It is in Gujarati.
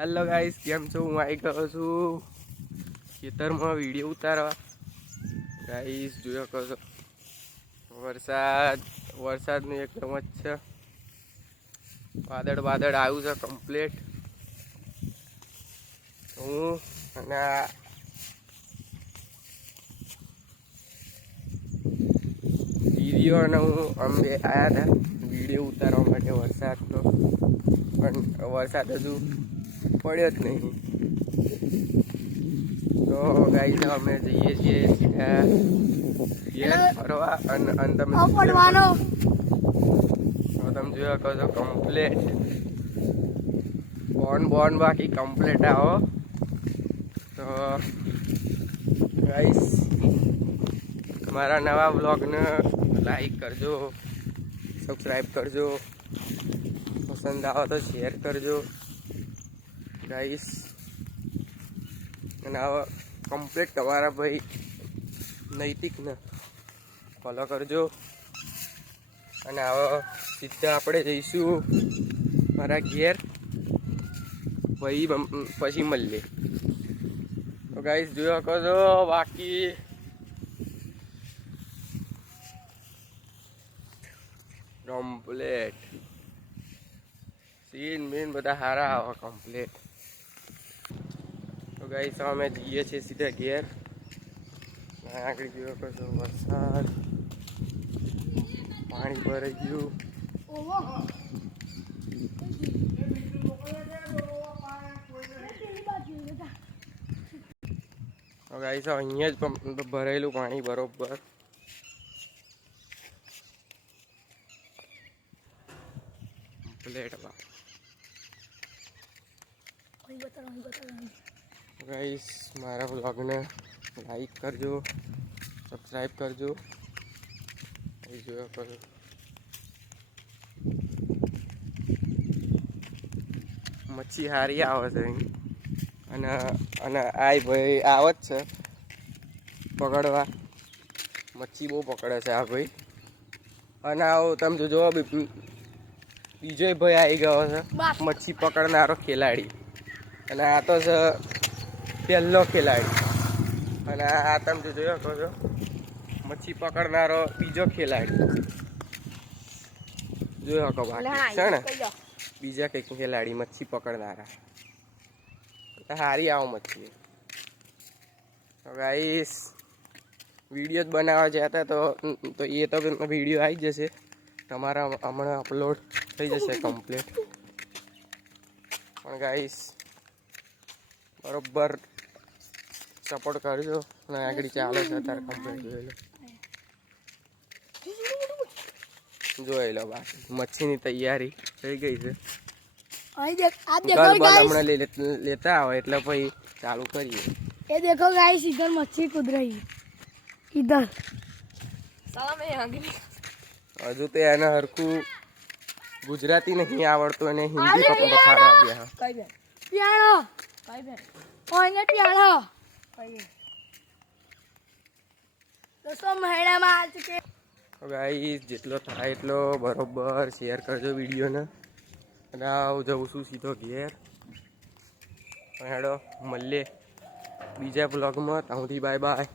હેલો ગાઈસ, કેમ છો? હું આવી ગયો છું ખેતરમાં વિડીયો ઉતારવા. ગાઈસ જોયો કહો છો વરસાદનું એકદમ જ છે. વાદળ આવ્યું છે કમ્પ્લીટ. હું અને વિડીયો અને હું અમે આવ્યા હતા વિડીયો ઉતારવા માટે વરસાદનો, પણ વરસાદ હજુ પડ્યો જ નહીં. તો ગાઈસ અમે જઈએ છીએ સીધા ઘેર ફરવા. અને તમે જોયા કહો છો કમ્પ્લેટ બોન બાકી કમ્પ્લેટ આવો. તો ગાઈસ મારા નવા બ્લોગને લાઈક કરજો, સબસ્ક્રાઈબ કરજો, પસંદ આવે તો શેર કરજો ગાઈસ. અને આવા કમ્પ્લીટ તમારા ભાઈ નૈતિકને ફોલો કરજો. અને આવા સીધા આપણે જઈશું મારા ઘેર, પછી મળીએ. તો ગાઈસ જોયા કરજો. બાકી કમ્પ્લેટ સીન મીન બધા સારા આવે કમ્પ્લેટ. તો ગાઈસ અમે જઈએ છીએ સીધા ઘેર. આગળ જોયો કરશો વરસાદ, પાણી ભરાઈ ગયું. ગાઈસ અહીંયા જ ભરાયેલું પાણી બરોબર. ગાઈસ મારા બ્લોગને લાઈક કરજો, સબસ્ક્રાઈબ કરજો. જોયો કરો મચ્છી હારી આવે છે. અને આ ભાઈ આવે જ છે પકડવા. મચ્છી બહુ પકડે છે આ ભાઈ. અને આવો તમે જોજો બીજો ભાઈ આવી ગયો છે મચ્છી પકડનારો ખેલાડી. અને આ તો છે પહેલો ખેલાડી. અને આ તમે જોયો કહો છો મચ્છી પકડનારો બીજો ખેલાડી. જોયો કહો બાકી છે ને બીજા કંઈક ખેલાડી મચ્છી પકડનારા. હારી આવો મચ્છી. તો ગાઈસ વિડીયો જ બનાવવા જતા હતા તો એ તો વિડીયો આવી જશે તમારા હમણાં અપલોડ થઈ જશે કમ્પ્લીટ. પણ ગાઈસ બરોબર સપોર્ટ કરજો. અને આગળ ચાલે છે અત્યારે કમ્પ્લીટ જોઈ લો. બાકી મચ્છીની તૈયારી થઈ ગઈ છે. હમણાં લેતા આવે એટલે પછી ચાલુ કરીએ. ये देखो गाइस, इधर मच्छी कूद रही है इधर. હજુ તો એને હરખું ગુજરાતી નહીં આવડતું અને હિન્દી પકડો ખારા આપ્યા. पियानो ओने पियानो दोस्तों महीना में आ चुके. ગાઈસ જેટલો થાય એટલો બરોબર શેર કરજો વિડીયોને. અને હું જઉં છું સીધો ઘેર. હેડો મળીએ બીજા બ્લોગમાં. ત્યાંથી બાય બાય.